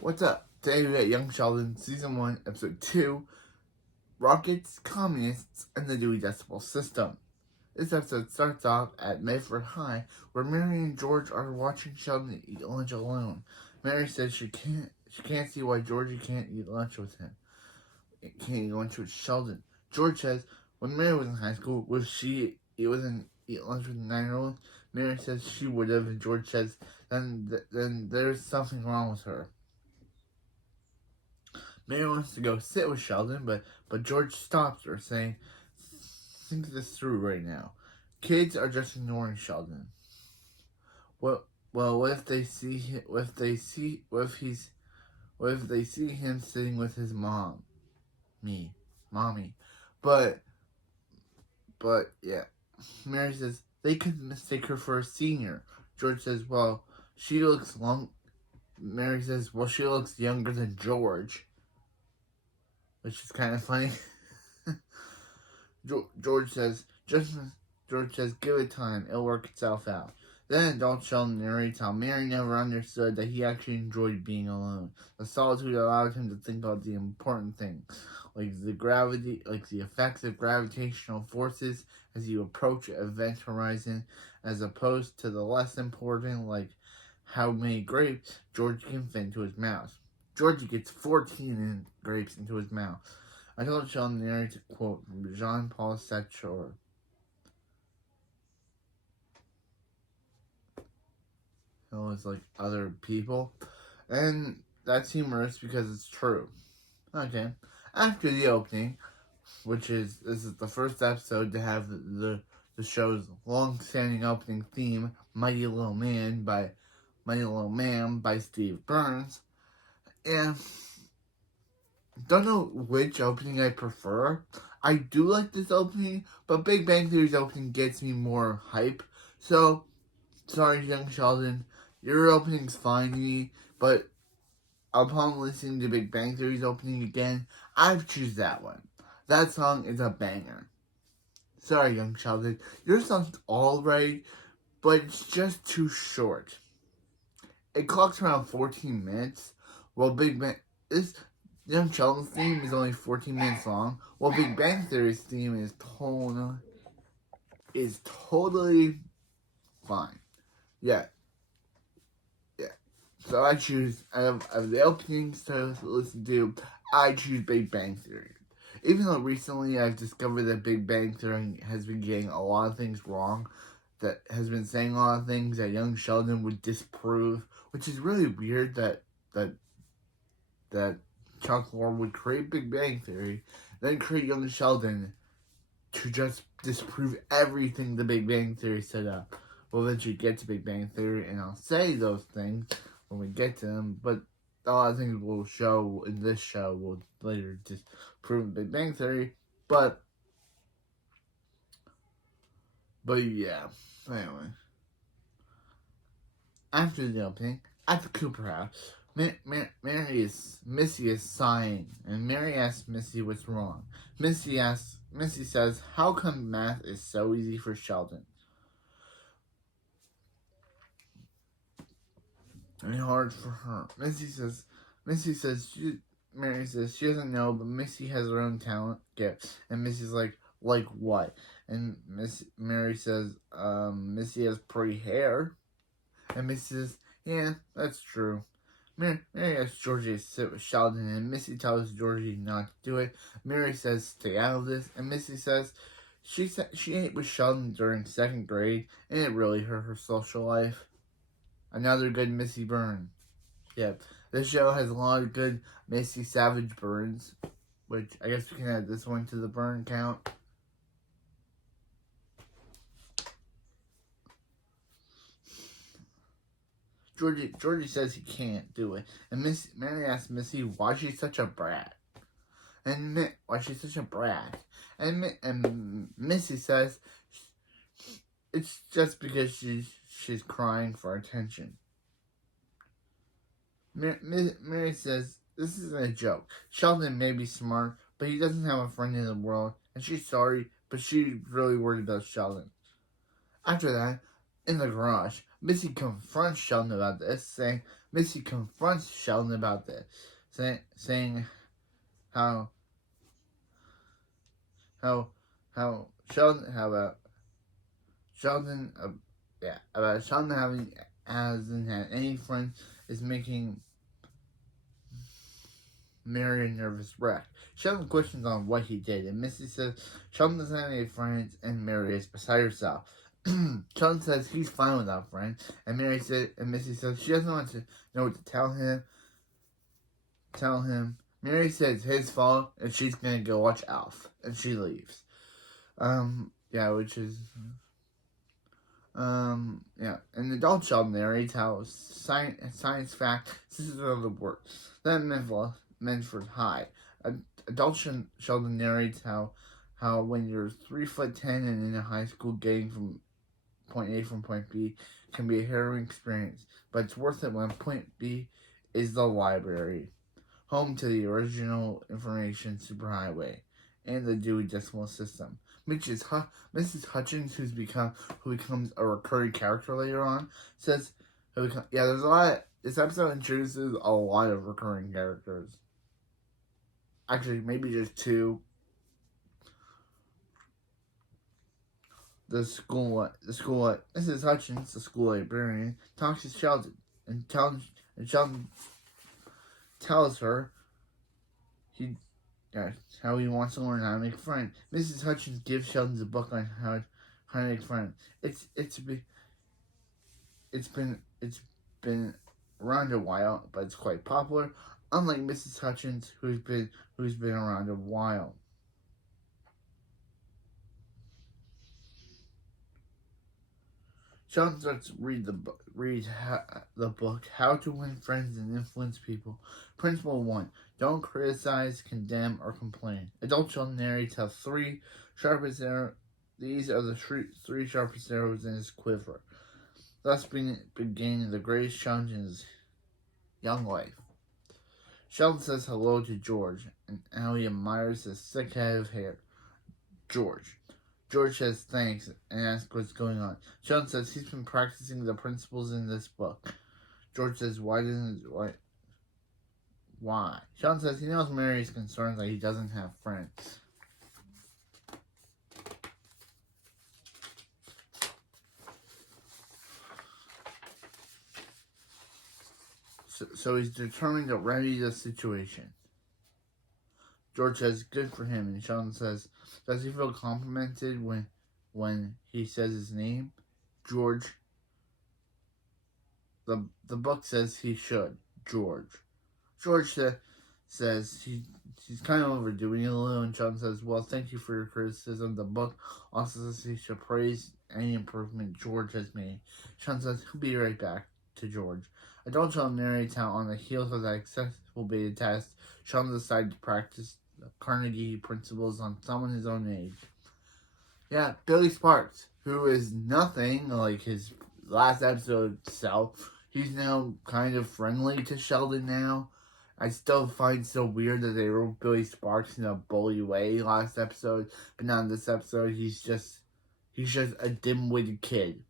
What's up? Today we got Young Sheldon, Season 1, Episode 2, Rockets, Communists, and the Dewey Decimal System. This episode starts off at Medford High, where Mary and George are watching Sheldon eat lunch alone. Mary says she can't see why Georgie can't eat lunch with him. It can't eat lunch with Sheldon. George says, when Mary was in high school, wasn't eat lunch with a 9-year-old? Mary says she would have, and George says, then there's something wrong with her. Mary wants to go sit with Sheldon, but George stops her, saying, think this through right now. Kids are just ignoring Sheldon. What if they see him sitting with his mommy? But yeah. Mary says they could mistake her for a senior. George says, Mary says, she looks younger than George, which is kind of funny. George says, give it time. It'll work itself out. Then adult Sheldon narrates how Mary never understood that he actually enjoyed being alone. The solitude allowed him to think about the important things, like the effects of gravitational forces as you approach an event horizon, as opposed to the less important, like how many grapes George can fit into his mouth. George gets 14 grapes into his mouth. I told Sheldon narrates a quote from Jean-Paul Sartre. It was like other people. And that's humorous because it's true. Okay. After the opening, this is the first episode to have the show's long-standing opening theme, Mighty Little Man by Steve Burns. And don't know which opening I prefer. I do like this opening, but Big Bang Theory's opening gets me more hype. So, sorry, Young Sheldon, your opening's fine to me, but upon listening to Big Bang Theory's opening again, I've choose that one. That song is a banger. Sorry, Young Sheldon, your song's alright, but it's just too short. It clocks around 14 minutes, while Young Sheldon's theme is only 14 minutes long, while Big Bang Theory's theme is totally fine. Yeah. So I choose, out of the openings to listen to, I choose Big Bang Theory. Even though recently I've discovered that Big Bang Theory has been getting a lot of things wrong, that has been saying a lot of things that Young Sheldon would disprove, which is really weird that Chuck Lorre would create Big Bang Theory, then create Young Sheldon to just disprove everything the Big Bang Theory set up. We'll eventually get to Big Bang Theory, and I'll say those things when we get to them, but a lot of things we'll show in this show will later disprove Big Bang Theory, but yeah, anyway. After the opening, at the Cooper house, Missy is sighing, and Mary asks Missy what's wrong. Missy says, how come math is so easy for Sheldon? And hard for her. Mary says she doesn't know, but Missy has her own talent, gift. And Missy's like what? And Mary says, Missy has pretty hair. And Missy says, yeah, that's true. Mary asks Georgie to sit with Sheldon, and Missy tells Georgie not to do it. Mary says, stay out of this, and Missy says she ate with Sheldon during 2nd grade, and it really hurt her social life. Another good Missy burn. Yeah, this show has a lot of good Missy Savage burns, which I guess we can add this one to the burn count. Georgie says he can't do it, and Mary asks Missy why she's such a brat, and Missy says it's just because she's crying for attention. Mary says this isn't a joke. Sheldon may be smart, but he doesn't have a friend in the world, and she's sorry, but she's really worried about Sheldon. After that, In the garage, Missy confronts Sheldon about this, saying how how how Sheldon how about Sheldon about Sheldon having hasn't had any friends is making Mary a nervous wreck. Sheldon questions on what he did, and Missy says Sheldon doesn't have any friends, and Mary is beside herself. Sheldon says he's fine without friends, and Missy says she doesn't want to know what to tell him. Mary says it's his fault, and she's gonna go watch Alf, and she leaves. Which is an adult Sheldon narrates how science fact systems of the work. That Medford High. Adult Sheldon narrates how when you're 3'10" and in a high school, getting from point A from point B can be a harrowing experience, but it's worth it when point B is the library, home to the original information superhighway and the Dewey Decimal System. Mrs. Hutchins, who becomes a recurring character later on, says, there's a lot. This episode introduces a lot of recurring characters. Actually, maybe just two. Mrs. Hutchins, the school librarian, talks to Sheldon, and Sheldon tells her how he wants to learn how to make friends. Mrs. Hutchins gives Sheldon a book on how to make friends. It's been around a while, but it's quite popular. Unlike Mrs. Hutchins, who's been around a while. Sheldon starts to read the book, How to Win Friends and Influence People. Principle 1. Don't criticize, condemn, or complain. Adult Sheldon narrates how these are the three sharpest arrows in his quiver, thus beginning the greatest challenge in his young life. Sheldon says hello to George, and how he admires his thick head of hair. George says thanks and asks what's going on. Sheldon says he's been practicing the principles in this book. George says why? Sheldon says he knows Mary's concerned that he doesn't have friends. So he's determined to remedy the situation. George says good for him, and Sheldon says, does he feel complimented when he says his name? George. The book says he should. George says he's kind of overdoing it a little, and Sheldon says, well, thank you for your criticism. The book also says he should praise any improvement George has made. Sheldon says he'll be right back to George. Adult Sheldon narrates how on the heels of that successful beta test, Sheldon decided to practice the Carnegie principles on someone his own age. Yeah, Billy Sparks, who is nothing like his last episode self. He's now kind of friendly to Sheldon now. I still find it so weird that they wrote Billy Sparks in a bully way last episode, but now in this episode he's just a dim-witted kid.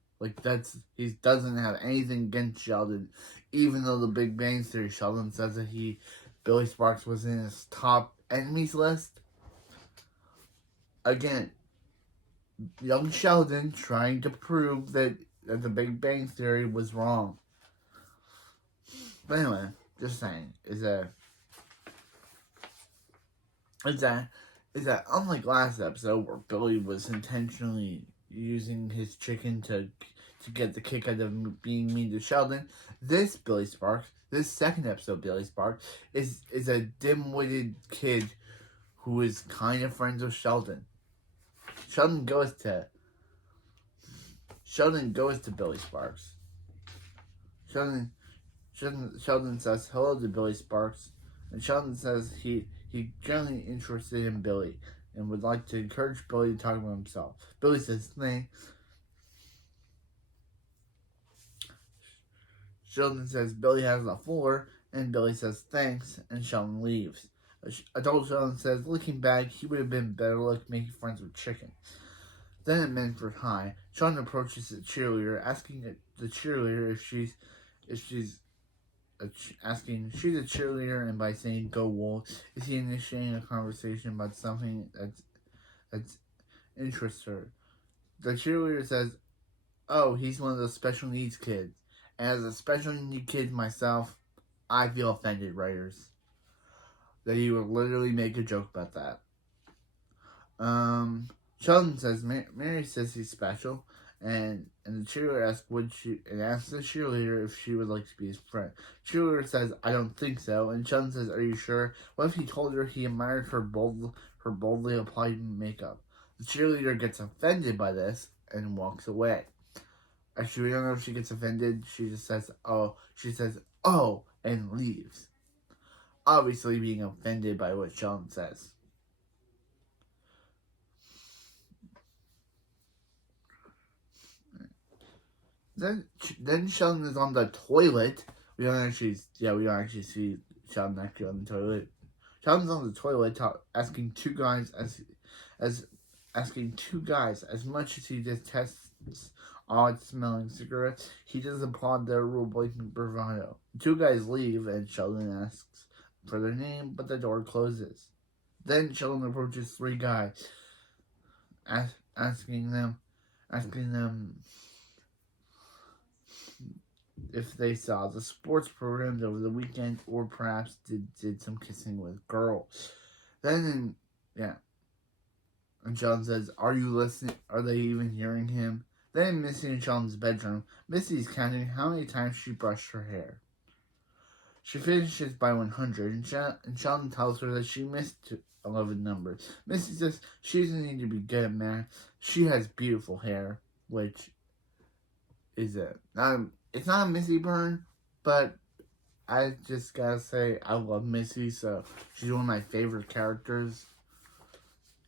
He doesn't have anything against Sheldon, even though the Big Bang Theory Sheldon says that Billy Sparks was in his top enemies list. Again, young Sheldon trying to prove that the Big Bang Theory was wrong. But anyway, just saying, is that unlike last episode where Billy was intentionally using his chicken to get the kick out of being mean to Sheldon, this second episode Billy Sparks is a dim-witted kid who is kind of friends with Sheldon. Sheldon goes to Billy Sparks. Sheldon says hello to Billy Sparks, and Sheldon says he's generally interested in Billy and would like to encourage Billy to talk about himself. Billy says thanks. Sheldon says Billy has the floor, and Billy says thanks, and Sheldon leaves. Adult Sheldon says, looking back, he would have been better luck making friends with chicken. Then at Manford High, Sheldon approaches the cheerleader, asking the cheerleader if she's asking she's a cheerleader, and by saying "Go Wolves," is he initiating a conversation about something that's interests her. The cheerleader says, "Oh, he's one of those special needs kids." And as a special needs kid myself, I feel offended, writers, that you would literally make a joke about that. Sheldon says Mary says he's special, and the cheerleader asks the cheerleader if she would like to be his friend. Cheerleader says, "I don't think so," and Sheldon says, "Are you sure?" What if he told her he admired her boldly applied makeup? The cheerleader gets offended by this and walks away. Actually, we don't know if she gets offended. She just says, "Oh," and leaves. Obviously being offended by what Sheldon says. Then Sheldon is on the toilet. We don't actually see Sheldon actually on the toilet. Sheldon's on the toilet asking two guys as much as he detests odd smelling cigarettes, he does applaud their rule breaking bravado. The two guys leave and Sheldon asks for their name, but the door closes. Then Sheldon approaches three guys, asking them if they saw the sports programs over the weekend or perhaps did some kissing with girls. And Sheldon says, "Are you listening? Are they even hearing him?" Then Missy in Sheldon's bedroom. Missy's counting how many times she brushed her hair. She finishes by 100, and Sheldon tells her that she missed 11 numbers. Missy says she doesn't need to be good at math. She has beautiful hair, which is it's not a Missy burn, but I just gotta say I love Missy, so she's one of my favorite characters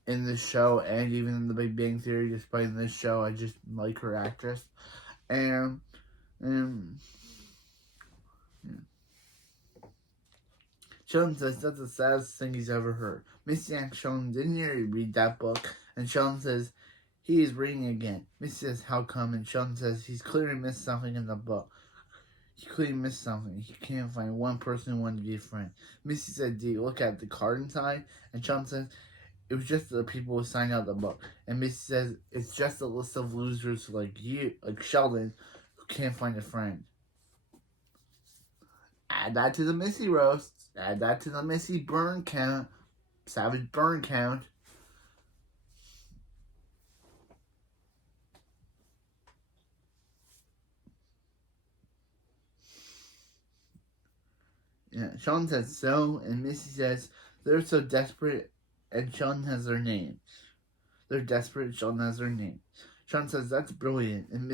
in this show, and even in The Big Bang Theory. Despite in this show, I just like her actress, and Sheldon says that's the saddest thing he's ever heard. Missy asks Sheldon, "Didn't you read that book?" And Sheldon says he is reading again. Missy says, "How come?" And Sheldon says he's clearly missed something in the book. He clearly missed something. He can't find one person who wanted to be a friend. Missy said, "Do you look at the card inside?" And Sheldon says, "It was just the people who signed out the book." And Missy says, "It's just a list of losers like you, like Sheldon, who can't find a friend." Add that to the Missy roast. Add that to the Missy burn count. Savage burn count. Yeah, Sheldon says so, and Missy says they're so desperate, and Sheldon has their name. They're desperate, and Sheldon has their name. Sheldon says that's brilliant, and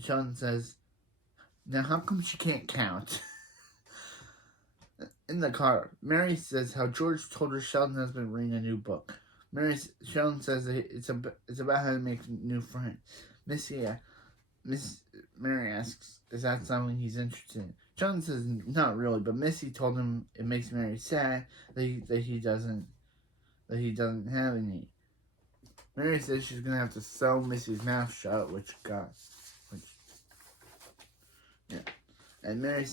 Sheldon says, "Now how come she can't count?" In the car, Mary says how George told her Sheldon has been reading a new book. Sheldon says that it's about how to make new friends. Mary asks, "Is that something he's interested in?" Sheldon says, "Not really," but Missy told him it makes Mary sad that he doesn't have any. Mary says she's gonna have to sew Missy's mouth shut, and Mary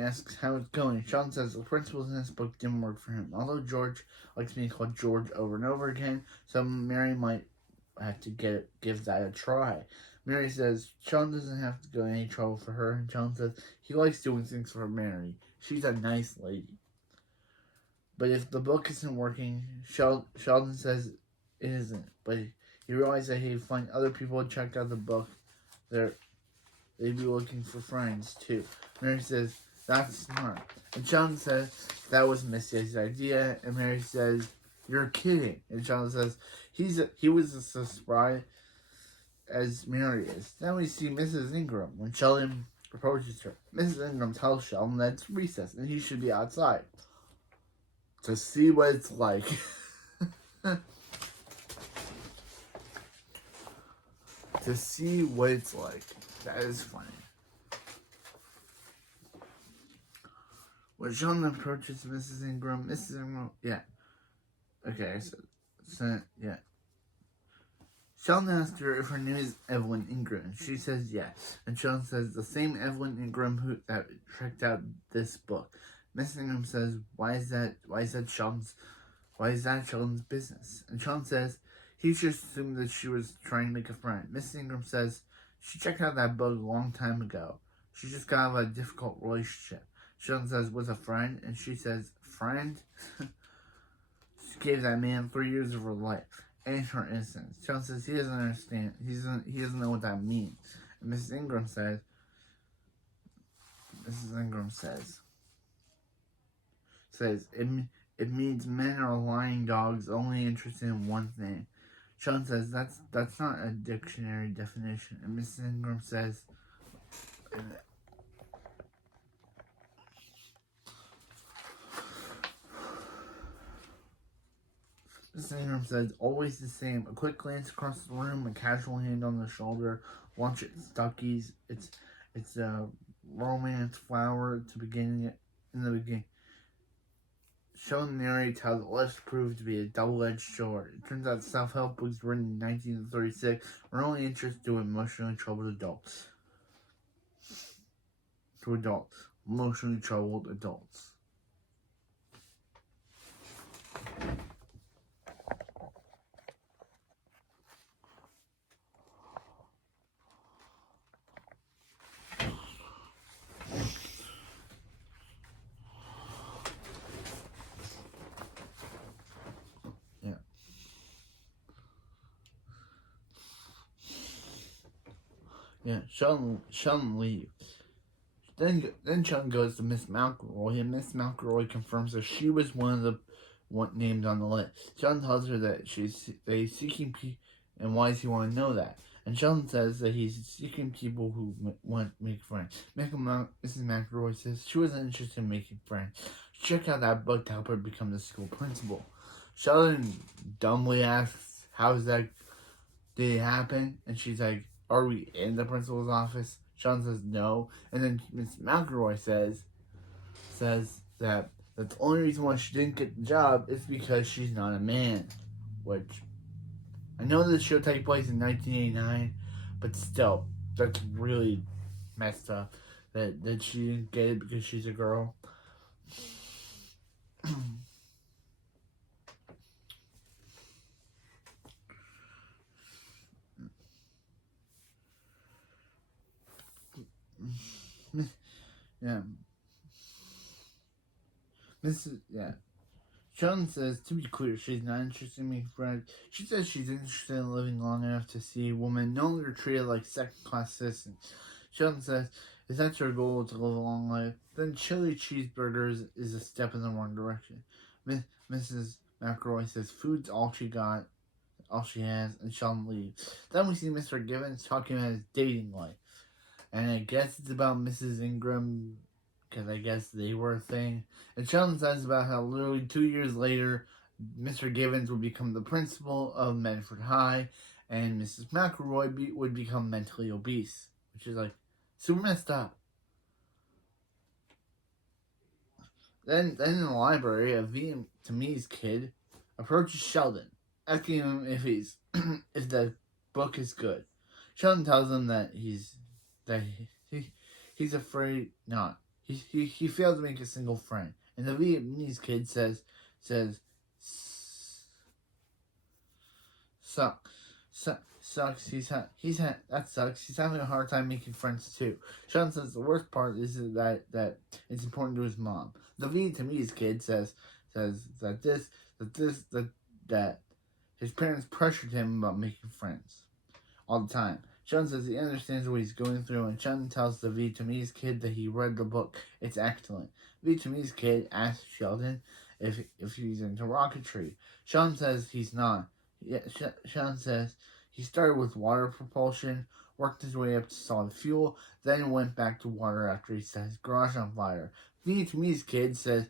asks how it's going. Sheldon says the principles in this book didn't work for him. Although George likes being called George over and over again, so Mary might have to give that a try. Mary says Sheldon doesn't have to go to any trouble for her, and Sheldon says he likes doing things for Mary. She's a nice lady. But if the book isn't working, Sheldon says it isn't. But he realizes that he'd find other people who checked out the book. They'd be looking for friends too. Mary says that's smart, and Sheldon says that was Missy's idea. And Mary says you're kidding, and Sheldon says he was as surprised as Mary is. Then we see Mrs. Ingram when Sheldon approaches her. Mrs. Ingram tells Sheldon that it's recess and he should be outside to see what it's like. To see what it's like. That is funny. When Sheldon approaches Mrs. Ingram, yeah. Okay, so yeah. Sheldon asks her if her name is Evelyn Ingram. She says yes. And Sheldon says the same Evelyn Ingram that checked out this book. Miss Ingram says, why is that Sheldon's business? And Sheldon says, he just assumed that she was trying to make a friend. Miss Ingram says, she checked out that book a long time ago. She just got out of a difficult relationship. Sheldon says, with a friend? And she says, friend? She gave that man 3 years of her life and her innocence. Sheldon says he doesn't understand. He doesn't know what that means. And Mrs. Ingram says, it means men are lying dogs only interested in one thing. Sheldon says that's not a dictionary definition. And Mrs. Ingram says, Mrs. Ingram says, always the same. A quick glance across the room, a casual hand on the shoulder. Lunch at Stucky's. It's a romance flower to begin in the beginning. Sheldon narrates how the list proved to be a double-edged sword. It turns out self-help books written in 1936 were only interested to emotionally troubled adults. Emotionally troubled adults. Yeah, Sheldon leaves. Then Sheldon goes to Miss McElroy, and Miss McElroy confirms that she was one named on the list. Sheldon tells her that he's seeking people, and why does he want to know that? And Sheldon says that he's seeking people who want to make friends. Mrs. McElroy says she wasn't interested in making friends. She checked out that book to help her become the school principal. Sheldon dumbly asks, did it happen? And she's like, are we in the principal's office? Sheldon says no. And then Miss McElroy says that the only reason why she didn't get the job is because she's not a man. Which, I know the show takes place in 1989, but still, that's really messed up. That she didn't get it because she's a girl. Yeah. Sheldon says, to be clear, she's not interested in making friends. She says she's interested in living long enough to see a woman no longer treated like second-class citizens. Sheldon says, if that's your goal, to live a long life, then chili cheeseburgers is a step in the wrong direction. Mrs. McElroy says food's all she has, and Sheldon leaves. Then we see Mr. Givens talking about his dating life. And I guess it's about Mrs. Ingram, because I guess they were a thing. And Sheldon says about how literally 2 years later, Mr. Givens would become the principal of Medford High, and Mrs. McElroy would become mentally obese, which is like super messed up. Then in the library, a Vietnamese kid approaches Sheldon, asking him if the book is good. Sheldon tells him that he's afraid not. He failed to make a single friend. And the Vietnamese kid says sucks. That sucks. He's having a hard time making friends too. Sheldon says the worst part is that it's important to his mom. The Vietnamese kid says that his parents pressured him about making friends all the time. Sheldon says he understands what he's going through, and Sheldon tells the Vietnamese kid that he read the book. It's excellent. The Vietnamese kid asks Sheldon if he's into rocketry. Sheldon says he's not. Sheldon says he started with water propulsion, worked his way up to solid fuel, then went back to water after he set his garage on fire. The Vietnamese kid says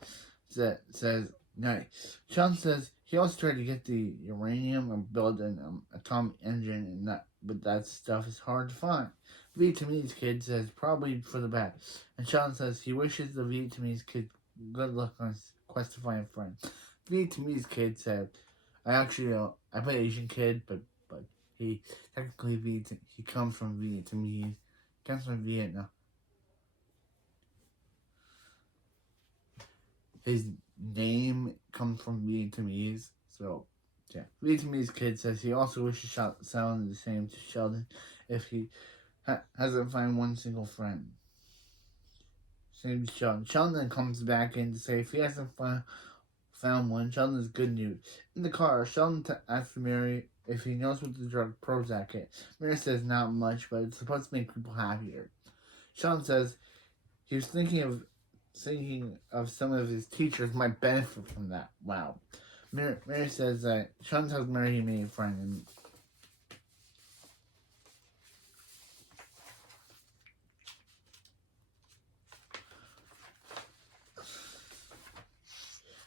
nice. Sheldon says he also tried to get the uranium and build an atomic engine, but that stuff is hard to find. The Vietnamese kid says probably for the best. And Sheldon says he wishes the Vietnamese kid good luck on his quest to find a friend. The Vietnamese kid said, I play Asian kid, but he technically he comes from Vietnamese. Comes from Vietnam. His name comes from Vietnamese, so yeah. Vietnamese kid says he also wishes sounded the same to Sheldon if he hasn't found one single friend. Same to Sheldon. Sheldon comes back in to say if he hasn't found one, Sheldon is good news. In the car, Sheldon asks Mary if he knows what the drug Prozac is. Mary says not much, but it's supposed to make people happier. Sheldon says he was thinking of some of his teachers might benefit from that. Wow. Mary says that Sheldon tells Mary he made a friend,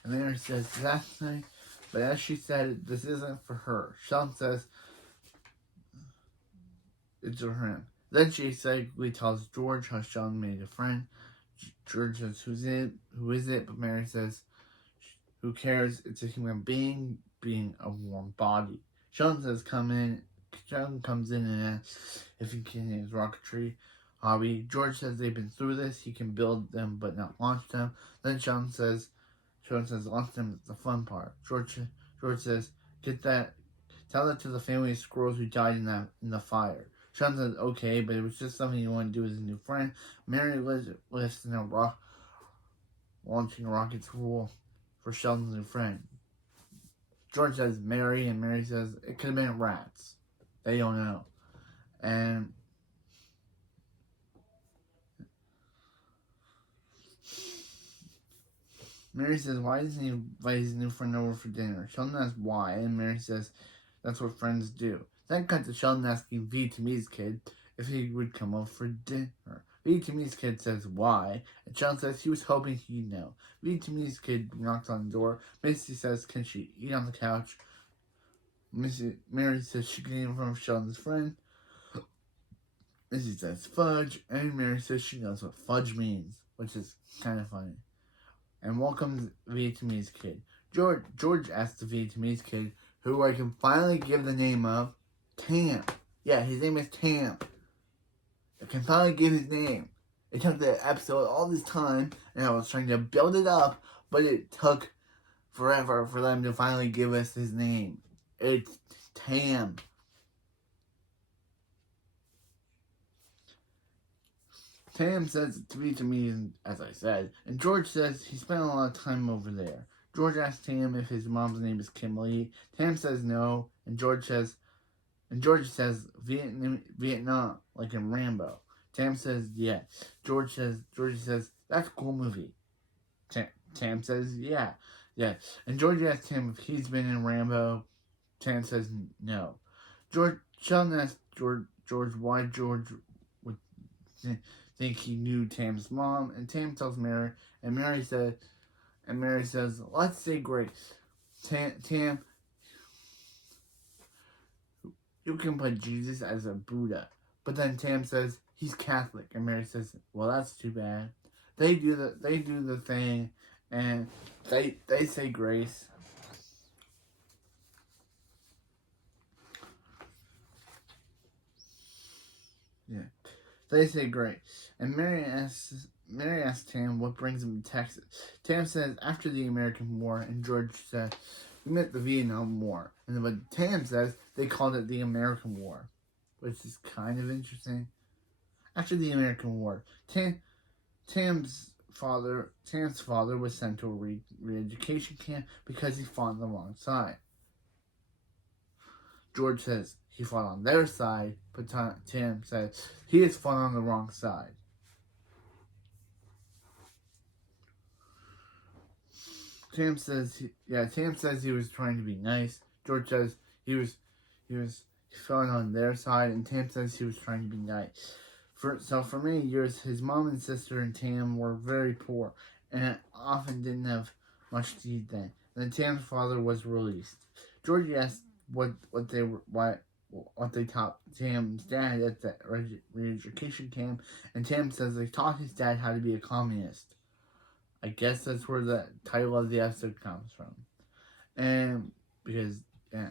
and Mary says that's nice, but as she said, this isn't for her. Sheldon says it's for him. Then she secretly tells George how Sheldon made a friend. George says, Who is it? But Mary says, who cares? It's a human being a warm body. Sheldon comes in and asks if he can his rocketry hobby. George says they've been through this. He can build them but not launch them. Then Sheldon says launch them is the fun part. George says, tell that to the family of squirrels who died in the fire. Sheldon says, okay, but it was just something you want to do as a new friend. Mary lives in a launching rockets rule for Sheldon's new friend. George says Mary, and Mary says it could have been rats. They don't know. And Mary says, why doesn't he invite his new friend over for dinner? Sheldon asks why, and Mary says that's what friends do. Then cut to Sheldon asking Vietnamese kid if he would come over for dinner. Vietnamese kid says why, and Sheldon says he was hoping he'd know. Vietnamese kid knocks on the door. Missy says, can she eat on the couch? Mary says she can eat in front of Sheldon's friend. Missy says fudge, and Mary says she knows what fudge means, which is kind of funny. And welcomes Vietnamese kid. George asks the Vietnamese kid, who I can finally give the name of, Tam. Yeah, his name is Tam. I can finally give his name. It took the episode all this time, and I was trying to build it up, but it took forever for them to finally give us his name. It's Tam. Tam says to be to me, as I said, and George says he spent a lot of time over there. George asks Tam if his mom's name is Kimberly. Tam says no, and George says Vietnam, like in Rambo. Tam says yeah. George says that's a cool movie. Tam says yeah. And George asks Tam if he's been in Rambo. Tam says no. Sheldon asks George why George would think he knew Tam's mom, and Tam tells Mary, and Mary says, let's say grace. Tam, you can put Jesus as a Buddha. But then Tam says he's Catholic, and Mary says, well, that's too bad. They do the thing, and they say grace. Yeah. They say grace. And Mary asks Tam what brings him to Texas. Tam says after the American War, and George says we met the Vietnam War. And then what Tam says they called it the American War, which is kind of interesting. After the American War, Tam's father was sent to a re-education camp because he fought on the wrong side. George says he fought on their side, but Tam says he has fought on the wrong side. Tam says he was trying to be nice. George says he fought on their side, and Tam says he was trying to be nice. For many years, his mom and sister and Tam were very poor, and often didn't have much to eat then. Then Tam's father was released. George asked what they taught Tam's dad at the re-education camp, and Tam says they taught his dad how to be a communist. I guess that's where the title of the episode comes from. And because, yeah.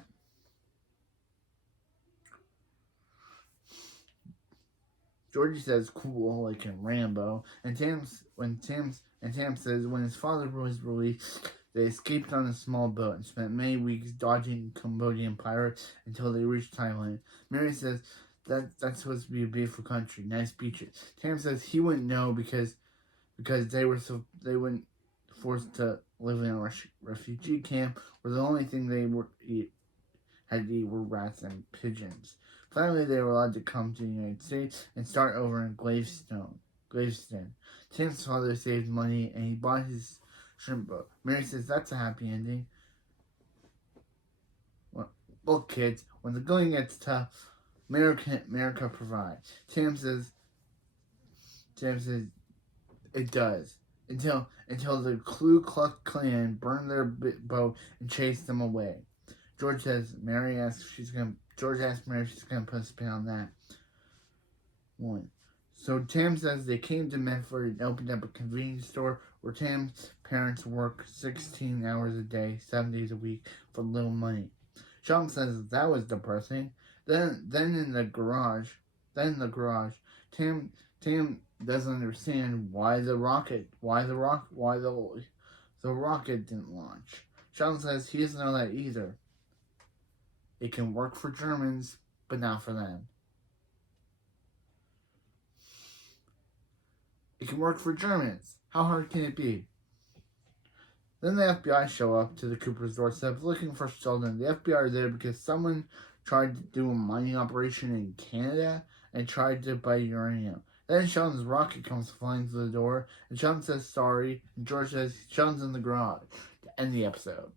Georgie says cool, like in Rambo, and Tam says when his father was released, they escaped on a small boat and spent many weeks dodging Cambodian pirates until they reached Thailand. Mary says that's supposed to be a beautiful country, nice beaches. Tam says he wouldn't know because they wouldn't forced to live in a refugee camp where the only thing had to eat were rats and pigeons. Finally, they were allowed to come to the United States and start over in Graveston. Tim's father saved money and he bought his shrimp boat. Mary says that's a happy ending. Well, look, kids, when the going gets tough, America provides. Tim says it does. Until the Ku Klux Klan burned their boat and chased them away. George asks Mary if she's gonna put a spin on that one. So Tam says they came to Medford and opened up a convenience store where Tam's parents work 16 hours a day, 7 days a week for little money. Sheldon says that was depressing. Then in the garage, Tam doesn't understand why the rocket didn't launch. Sheldon says he doesn't know that either. It can work for Germans, but not for them. It can work for Germans. How hard can it be? Then the FBI show up to the Cooper's doorstep looking for Sheldon. The FBI are there because someone tried to do a mining operation in Canada and tried to buy uranium. Then Sheldon's rocket comes flying through the door, and Sheldon says sorry, and George says Sheldon's in the garage to end the episode.